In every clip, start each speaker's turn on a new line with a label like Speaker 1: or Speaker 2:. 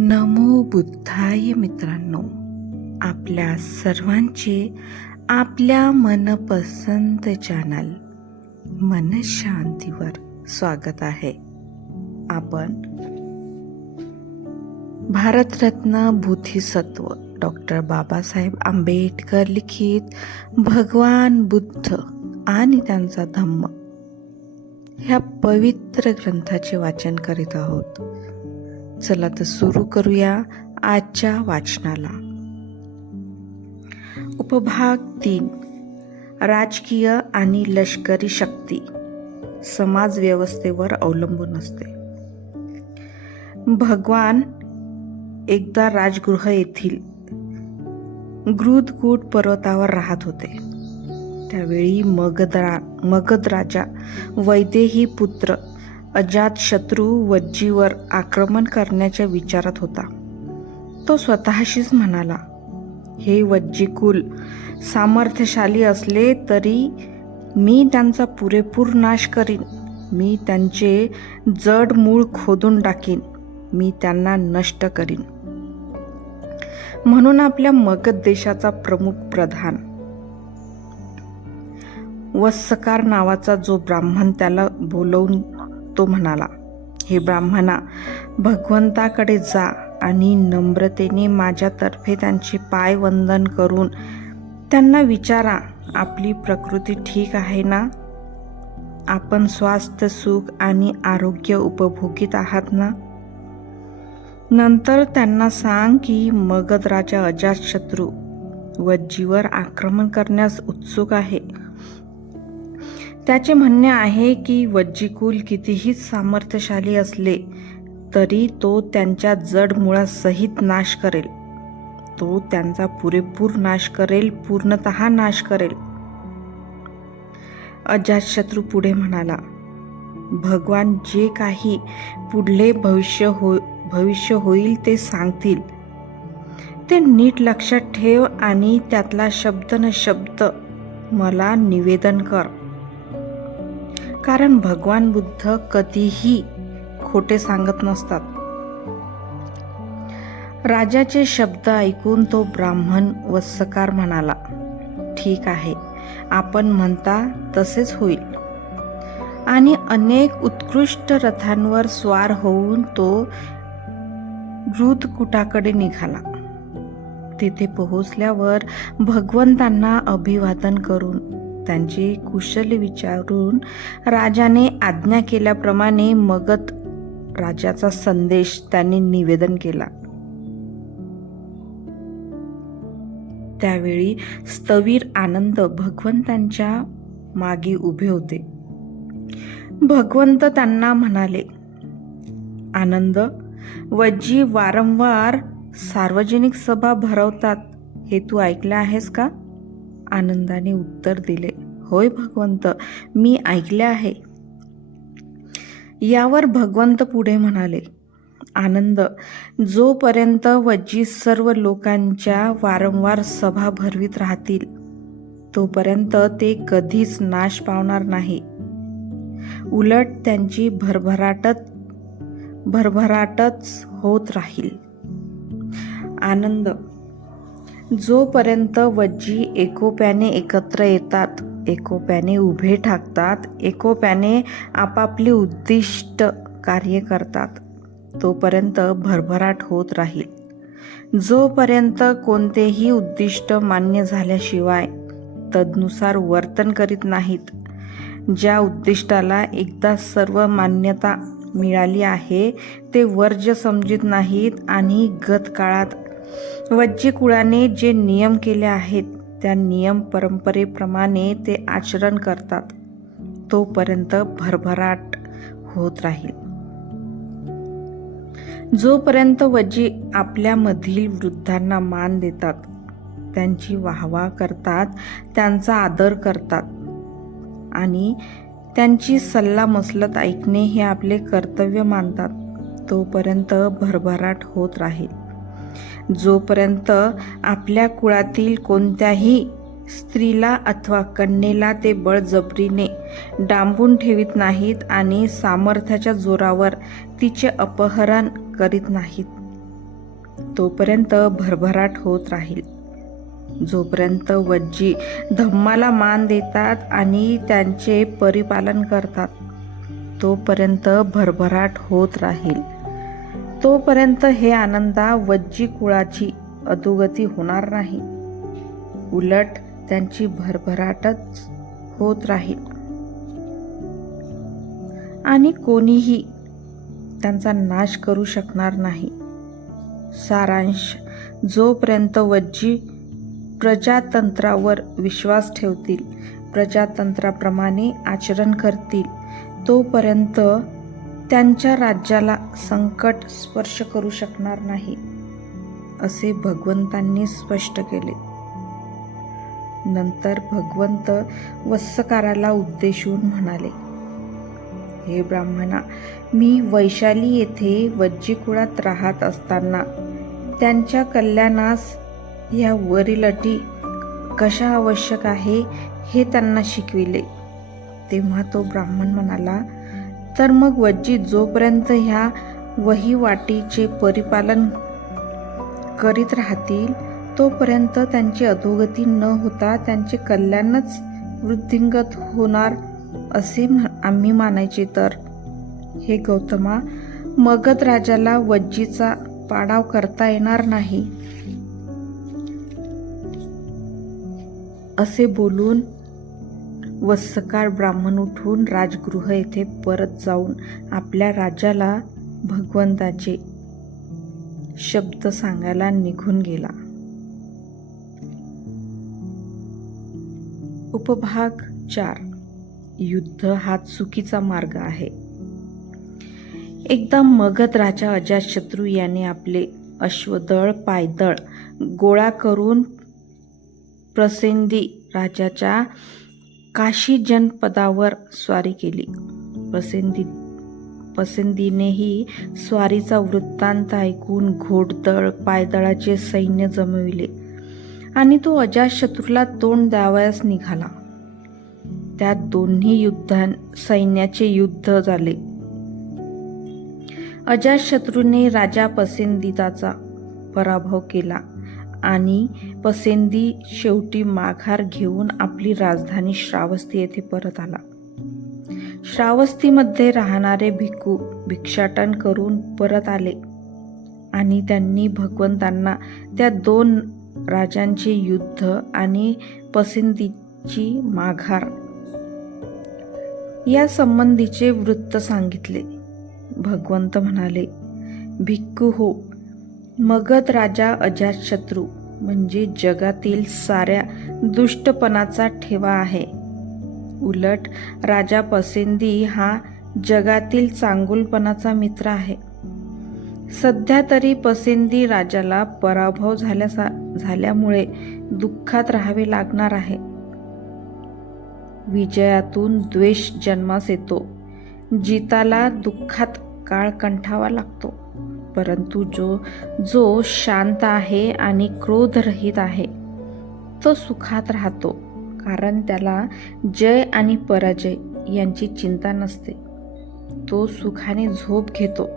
Speaker 1: नमो बुद्धाय मित्रांनो. आपल्या सर्वांचे आपल्या मनपसंत चॅनल मनशांतीवर स्वागत आहे. आपण भारतरत्न बोधिसत्व डॉक्टर बाबासाहेब आंबेडकर लिखित भगवान बुद्ध आणि त्यांचा धम्म ह्या पवित्र ग्रंथाचे वाचन करीत आहोत. चला तर सुरू करूया आजच्या वाचनाला. उपभाग तीन. राजकीय आणि लष्करी शक्ती. समाज व्यवस्थेवर अवलंबून असते. भगवान एकदा राजगृह येथील गृदकूट पर्वतावर राहत होते. त्यावेळी मगधरा मगध राजा वैदेही पुत्र अजात शत्रू वज्जीवर आक्रमण करण्याच्या विचारात होता. तो स्वतःशीच म्हणाला हे वज्जीकुल सामर्थ्यशाली असले तरी मी त्यांचा पुरेपूर नाश करीन. मी त्यांचे जड मूळ खोदून टाकीन. मी त्यांना नष्ट करीन. म्हणून आपल्या मगध देशाचा प्रमुख प्रधान. वत्सकार नावाचा जो ब्राह्मण त्याला बोलवून तो म्हणाला हे ब्राह्मणा भगवंताकडे जा आणि नम्रतेने माझ्यातर्फे त्यांचे पाय वंदन करून त्यांना विचारा आपली प्रकृती ठीक आहे ना? आपण स्वास्थ्य सुख आणि आरोग्य उपभोगीत आहात ना? नंतर त्यांना सांग की मगध राजा अजातशत्रू वज्जीवर आक्रमण करण्यास उत्सुक आहे. त्याचे म्हणणे आहे की वज्जीकुल कितीही सामर्थ्यशाली असले तरी तो त्यांच्या जड मुळासहित नाश करेल. तो त्यांचा पुरेपूर नाश करेल पूर्णत नाश करेल. अजातशत्रू पुढे म्हणाला भगवान जे काही पुढले भविष्य हो भविष्य होईल ते सांगतील. ते नीट लक्षात ठेव आणि त्यातला शब्द न शब्द मला निवेदन कर. कारण भगवान बुद्ध कधीही खोटे सांगत नसतात. राजाचे शब्द ऐकून तो ब्राह्मण वत्सकार म्हणाला ठीक आहे आपण म्हणता तसेच होईल. आणि अनेक उत्कृष्ट रथांवर स्वार होऊन तो रुदकुटाकडे निघाला. तिथे पोहोचल्यावर भगवंतांना अभिवादन करून त्यांचे कुशल विचारून राजाने आज्ञा केल्याप्रमाणे मगध राजाचा संदेश त्यांनी निवेदन केला. त्यावेळी स्थवीर आनंद भगवंतांच्या मागे उभे होते. भगवंत त्यांना म्हणाले आनंद वज्जी वारंवार सार्वजनिक सभा भरवतात हे तू ऐकलं आहेस का? आनंदाने उत्तर दिले. होय भगवंत मी ऐकले आहे. यावर भगवंत पुढे म्हणाले आनंद जोपर्यंत वज्जी सर्व लोकांच्या वारंवार सभा भरवीत राहतील तोपर्यंत ते कधीच नाश पावणार नाही. उलट त्यांची भरभराटत भरभराटच होत राहील. आनंद जोपर्यंत वज्जी एकोप्याने एकत्र येतात एकोप्याने उभे ठाकतात एकोप्याने आपापली उद्दिष्ट कार्य करतात तोपर्यंत भरभराट होत राहील. जोपर्यंत कोणतेही उद्दिष्ट मान्य झाल्याशिवाय तदनुसार वर्तन करीत नाहीत ज्या उद्दिष्टाला एकदा सर्व मान्यता मिळाली आहे ते वर्ज्य समजित नाहीत आणि गत काळात वज्जी कुळाने जे नियम केले आहेत त्या नियम परंपरेप्रमाणे ते आचरण करतात. तोपर्यंत भरभराट होत राहील. जोपर्यंत वज्जी आपल्यामधील वृद्धांना मान देतात त्यांची वाहवा करतात त्यांचा आदर करतात आणि त्यांची सल्ला मसलत ऐकणे हे आपले कर्तव्य मानतात तोपर्यंत भरभराट होत राहील. जोपर्यंत आपल्या कुळातील कोणत्याही स्त्रीला अथवा कन्येला ते बळजबरीने डांबून ठेवीत नाहीत आणि सामर्थ्याच्या जोरावर तिचे अपहरण करीत नाहीत तोपर्यंत भरभराट होत राहील. जोपर्यंत वज्जी धम्माला मान देतात आणि त्यांचे परिपालन करतात तोपर्यंत भरभराट होत राहील. तोपर्यंत हे आनंदा वज्जी कुळाची अधोगती होणार नाही. उलट त्यांची भरभराटच होत राहील. आणि कोणीही त्यांचा नाश करू शकणार नाही. सारांश जोपर्यंत वज्जी प्रजातंत्रावर विश्वास ठेवतील प्रजातंत्राप्रमाणे आचरण करतील तोपर्यंत त्यांच्या राज्याला संकट स्पर्श करू शकणार नाही असे भगवंतांनी स्पष्ट केले. नंतर भगवंत वत्सकाराला उद्देशून म्हणाले हे ब्राह्मणा मी वैशाली येथे वज्जीकुळात राहत असताना त्यांच्या कल्याणास या वरील अटी कशा आवश्यक आहे हे त्यांना शिकविले. तेव्हा तो ब्राह्मण म्हणाला तर मग वज्जी जोपर्यंत ह्या वहिवाटीचे परिपालन करीत राहतील तोपर्यंत त्यांची अधोगती न होता त्यांचे कल्याणच वृद्धिंगत होणार असे आम्ही मानायचे तर. हे गौतमा मगध राजाला वज्जीचा पाडाव करता येणार नाही. असे बोलून वत्सकार ब्राह्मण उठून राजगृह येथे परत जाऊन आपल्या राजाला भगवंताचे शब्द सांगायला निघून गेला. उपभाग चार. युद्ध हा चुकीचा मार्ग आहे. एकदा मगध राजा अजातशत्रू याने आपले अश्वदळ पायदळ गोळा करून प्रसेंदी राजाच्या काशी जनपदावर स्वारी केली. पसंती पसंतीनेही स्वारीचा वृत्तांत ऐकून घोडदळ पायदळाचे सैन्य जमविले आणि तो अजातशत्रूला तोंड द्यावयास निघाला. त्या दोन्ही युद्धां सैन्याचे युद्ध झाले. अजातशत्रूने राजा पसेंदिदाचा पराभव केला आणि पसेंदी शेवटी माघार घेऊन आपली राजधानी श्रावस्ती येथे परत आला. श्रावस्तीमध्ये राहणारे भिक्खू भिक्षाटन करून परत आले आणि त्यांनी भगवंतांना त्या दोन राजांचे युद्ध आणि पसंतीची माघार या संबंधीचे वृत्त सांगितले. भगवंत म्हणाले भिक्खू हो मगध राजा अजातशत्रू म्हणजे जगातील साऱ्या दुष्टपणाचा ठेवा आहे. उलट राजा पसेंदी हा जगातील चांगुलपणाचा मित्र आहे. सध्या तरी पसेंदी राजाला पराभव झाल्यासा झाल्यामुळे दुःखात राहावे लागणार आहे. विजयातून द्वेष जन्मास येतो. जिताला दुःखात काळ कंठावा लागतो. परंतु जो जो शांत आहे आणि क्रोधरहित आहे तो सुखात राहतो कारण त्याला जय आणि पराजय यांची चिंता नसते. तो सुखाने झोप घेतो.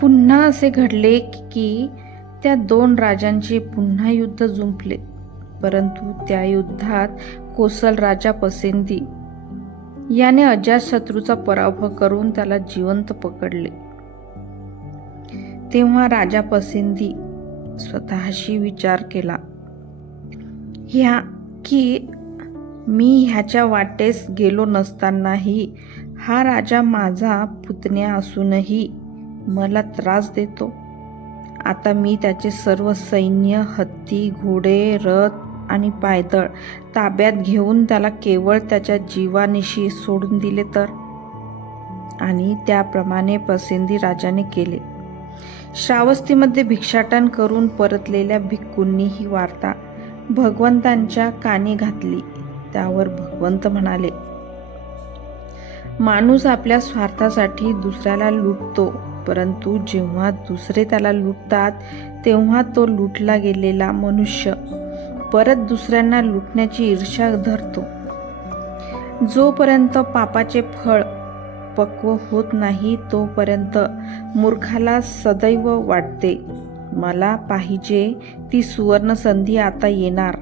Speaker 1: पुन्हा असे घडले की त्या दोन राजांचे पुन्हा युद्ध जुंपले परंतु त्या युद्धात कोसल राजा पसेंदी याने अजातशत्रूचा पराभव करून त्याला जिवंत पकडले. तेव्हा राजा पसिंदी स्वतःशी विचार केला ह्या की मी ह्याच्या वाटेस गेलो नसतानाही हा राजा माझा पुतण्या असूनही मला त्रास देतो. आता मी त्याचे सर्व सैन्य हत्ती घोडे रथ आणि पायदळ ताब्यात घेऊन त्याला केवळ त्याच्या जीवानिशी सोडून दिले तर? आणि त्याप्रमाणे पसिंदी राजाने केले. श्रावस्तीमध्ये भिक्षाटन करून परतलेल्या भिक्कूंनी ही वार्ता भगवंतांच्या कानी घातली. त्यावर भगवंत म्हणाले माणूस आपल्या स्वार्थासाठी दुसऱ्याला लुटतो परंतु जेव्हा दुसरे त्याला लुटतात तेव्हा तो लुटला गेलेला मनुष्य परत दुसऱ्यांना लुटण्याची ईर्ष्या धरतो. जोपर्यंत पापाचे फळ पक्व होत नाही तोपर्यंत मूर्खाला सदैव वाटते. मला पाहिजे ती सुवर्णसंधी आता येणार.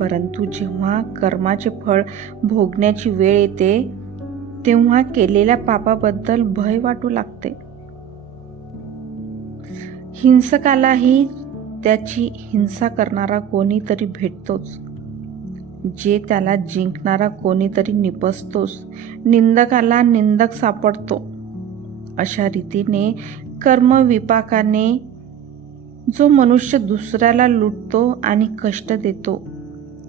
Speaker 1: परंतु जेव्हा कर्माचे फळ भोगण्याची वेळ येते तेव्हा केलेल्या पापाबद्दल भय वाटू लागते. हिंसकालाही त्याची हिंसा करणारा कोणीतरी भेटतोच. जे त्याला जिंकणारा कोणीतरी निपसतोच निंदकाला निंदक सापडतो. अशा रीतीने कर्मविपाकाने जो मनुष्य दुसऱ्याला लुटतो आणि कष्ट देतो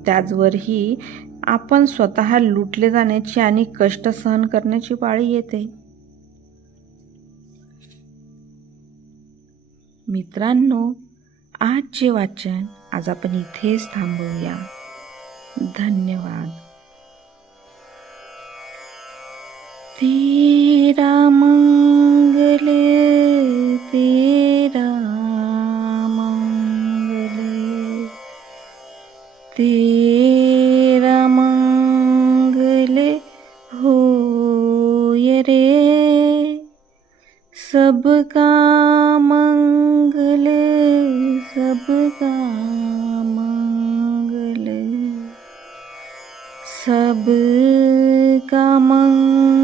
Speaker 1: त्याचवरही आपण स्वतः लुटले जाण्याची आणि कष्ट सहन करण्याची पाळी येते. मित्रांनो आजचे वाचन आज आपण इथेच थांबवूया. धन्यवाद। तेरा मंगल तेरा मंगल तेरा கமங்